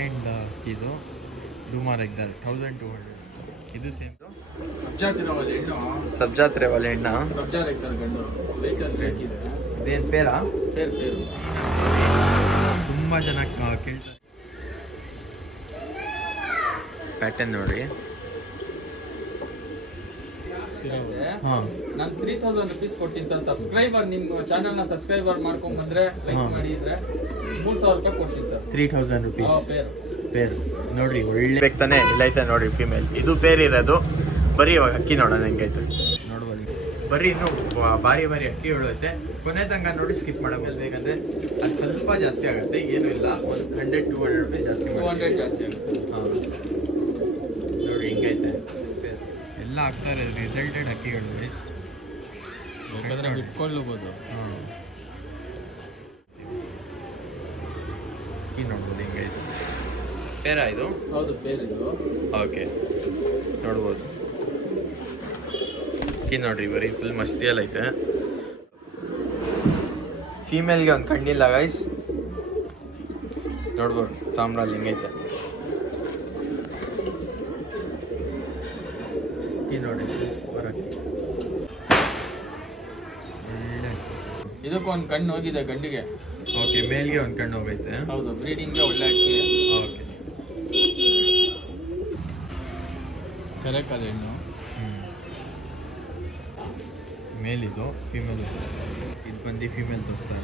Second ಇದು ಡುಮಾರ್ ಎಗ್ದಾಲ್ 1200 ಇದು same ಸಬ್ಜಾತ್ರೆ ವಾಲೆ ಹೆಣ್ಣ ಇದೇನು ಪೇರಾ ತುಂಬ ಜನ ಕೇಳ್ತಾರೆ. ಪ್ಯಾಟರ್ನ್ ನೋಡಿ. ನಾನು 3000 rupees ಕೊಡ್ತೀನಿ ಸರ್. ಸಬ್ಸ್ಕ್ರೈಬರ್ ನಿಮ್ಮ ಚಾನಲ್ನ ಸಬ್ಸ್ಕ್ರೈಬರ್ ಮಾಡ್ಕೊಂಡ್ ಬಂದ್ರೆ ಲೈಕ್ ಮಾಡಿದ್ರೆ 3000 ರೂಪಾಯಿ ಕೊಡ್ತೀನಿ ಸರ್. 3000 rupees ಪೇರ್ ನೋಡ್ರಿ. ಒಳ್ಳೆ ಬೇಕ್ತಾನೆ ಇಲ್ಲೈತೆ ನೋಡಿ ಫಿಮೇಲ್. ಇದು ಪೇರ್ ಇರೋದು. ಬರೀ ಇವಾಗ ಅಕ್ಕಿ ನೋಡೋಣ ಹೆಂಗೈತೆ ನೋಡ್ಬೋದು. ಬರೀ ಇನ್ನೂ ಭಾರಿ ಅಕ್ಕಿ ಹೇಳುತ್ತೆ. ಕೊನೆ ತನಕ ನೋಡಿ ಸ್ಕಿಪ್ ಮಾಡೋದು ಬೇಕಂದ್ರೆ ಅದು ಸ್ವಲ್ಪ ಜಾಸ್ತಿ ಆಗುತ್ತೆ. ಏನೂ ಇಲ್ಲ, ಒಂದು 100-200 ರೂಪಾಯಿ ಜಾಸ್ತಿ 200 ಜಾಸ್ತಿ ಆಗುತ್ತೆ. ಹಾಂ ನೋಡಿ ಹಿಂಗೈತೆ ಎಲ್ಲ ಆಗ್ತಾರೆ ರಿಸಲ್ಟೆಡ್ ಅಕ್ಕಿಗಳು ಗೈಸ್. ಬೇಕಾದ್ರೆ ಬಿಟ್ಕೊಳ್ಳಬಹುದು. ಹಾಂ ಅಕ್ಕಿ ನೋಡ್ಬೋದು ಹಿಂಗೈತೆ. ಪೇರಾ ಇದು? ಹೌದು ಪೇರ್ ಇದು. ಓಕೆ ನೋಡ್ಬೋದು. ಅಕ್ಕಿ ನೋಡ್ರಿ ಬರೀ ಫುಲ್ ಮಸ್ತಿಯಲ್ಲಿ ಐತೆ. ಫೀಮೇಲ್ಗೆ ಒಂದು ಕಣ್ಣಿಲ್ಲ ಗೈಸ್, ನೋಡ್ಬೋದು ತಾಮ್ರಲ್ಲಿ ಹಿಂಗೈತೆ. ಅಕ್ಕಿ ನೋಡಿ ಬರಕ್ಕೆ ಒಳ್ಳೆ. ಇದಕ್ಕೊಂದು ಕಣ್ಣು ಹೋಗಿದೆ ಗಂಡಿಗೆ. ಓಕೆ, ಮೇಲ್ಗೆ ಒಂದು ಕಣ್ಣು ಹೋಗೈತೆ. ಹೌದು, ಬ್ರೀಡಿಂಗ್ಗೆ ಒಳ್ಳೆ ಅಕ್ಕಿ. ಓಕೆ, ಕರೆಕ್ಟ್ ಅದ ಹೆಣ್ಣು. ಮೇಲಿದು ಫೀಮೇಲ್. ಇದು ಬಂದು ಫೀಮೇಲ್ ತೋರಿಸ್ತಾರೆ.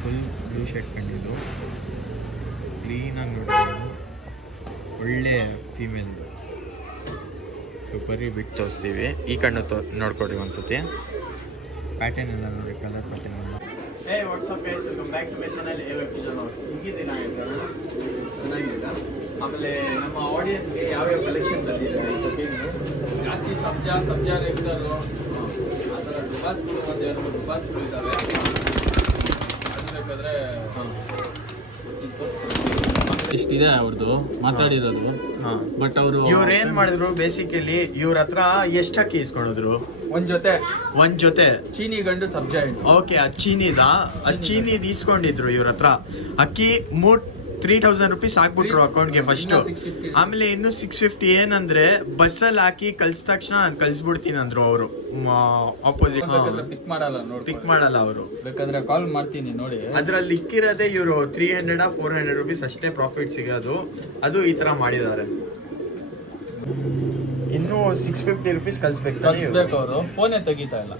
ಫುಲ್ ಬ್ಲೂ ಶರ್ಟ್ ಕಂಡಿದ್ದು ಕ್ಲೀನಾಗಿ ನೋಡ್ಬೋದು. ಒಳ್ಳೆ ಫೀಮೇಲ್. ಬರೀ ಬಿಟ್ಟು ತೋರಿಸ್ತೀವಿ. ಈ ಕಣ್ಣು ನೋಡ್ಕೊಡ್ರಿ ಒಂದ್ಸತಿ. ಪ್ಯಾಟರ್ನ್ ಎಲ್ಲ ನೋಡಿ, ಕಲರ್ ಪ್ಯಾಟರ್ನ್ ಎಲ್ಲ. Hey what's up guys, welcome back to my channel episode. ಹಿಂಗಿದ್ದೀನ ಚೆನ್ನಾಗಿಲ್ಲ. ಆಮೇಲೆ ನಮ್ಮ ಆಡಿಯನ್ಸ್ಗೆ ಯಾವ್ಯಾವ ಕಲೆಕ್ಷನ್ ಬಂದಿದೆ ಜಾಸ್ತಿ ಸಬ್ಜಾ ರೆಗ್ಯುಲರು ಆ ಥರ ಡುಬಾಸ್ಗಳು ಒಂದು 2 ಡುಬಾಸ್ಗಳು ಇದ್ದಾವೆ. ಅದು ಬೇಕಾದ್ರೆ ಇಷ್ಟಿದೆ ಅವ್ರದ್ದು ಮಾತಾಡಿರೋದು. ಬಟ್ ಅವರು ಇವ್ರು ಏನ್ ಮಾಡಿದ್ರು ಬೇಸಿಕಲಿ ಇವ್ರ ಹತ್ರ ಎಷ್ಟು ಅಕ್ಕಿ ಇಸ್ಕೊಂಡಿದ್ರು? ಒಂದ್ ಜೊತೆ ಚೀನಿ ಗಂಡು ಸಬ್ಜಾ ಹೆಣ್ಣು. ಓಕೆ, ಚೀನಿದ್ ಇಸ್ಕೊಂಡಿದ್ರು ಇವ್ರ ಹತ್ರ. ಅಕ್ಕಿ 3000 ರೂಪೀಸ್ ಹಾಕ್ಬಿಟ್ರು ಅಕೌಂಟ್ಗೆ ಫಸ್ಟ್. ಆಮೇಲೆ ಇನ್ನು 650 ಏನಂದ್ರೆ ಬಸ್ಸಲ್ಲಿ ಹಾಕಿ ಕಳ್ಸಿದ ತಕ್ಷಣ ನಾನು ಕಳ್ಸ್ಬಿಡ್ತೀನಿ ಅಂದ್ರು ಅವರು. ಆಪೋಸಿಟ್ ಪಿಕ್ ಮಾಡಲ್ಲ ಅವರು. ಬೇಕಾದ್ರೆ ಕಾಲ್ ಮಾಡ್ತೀನಿ ನೋಡಿ. ಅದ್ರಲ್ಲಿ ಇಕ್ಕಿರೋದೇ ಇವರು 300-400 ರೂಪೀಸ್ ಅಷ್ಟೇ ಪ್ರಾಫಿಟ್ ಸಿಗೋದು. ಅದು ಈ ತರ ಮಾಡಿದ್ದಾರೆ. ಇನ್ನು 650 ರೂಪೀಸ್ ಕಳ್ಸ್ಬೇಕು ಅವರು. ಫೋನೇ ತೆಗಿತಾ ಇಲ್ಲ.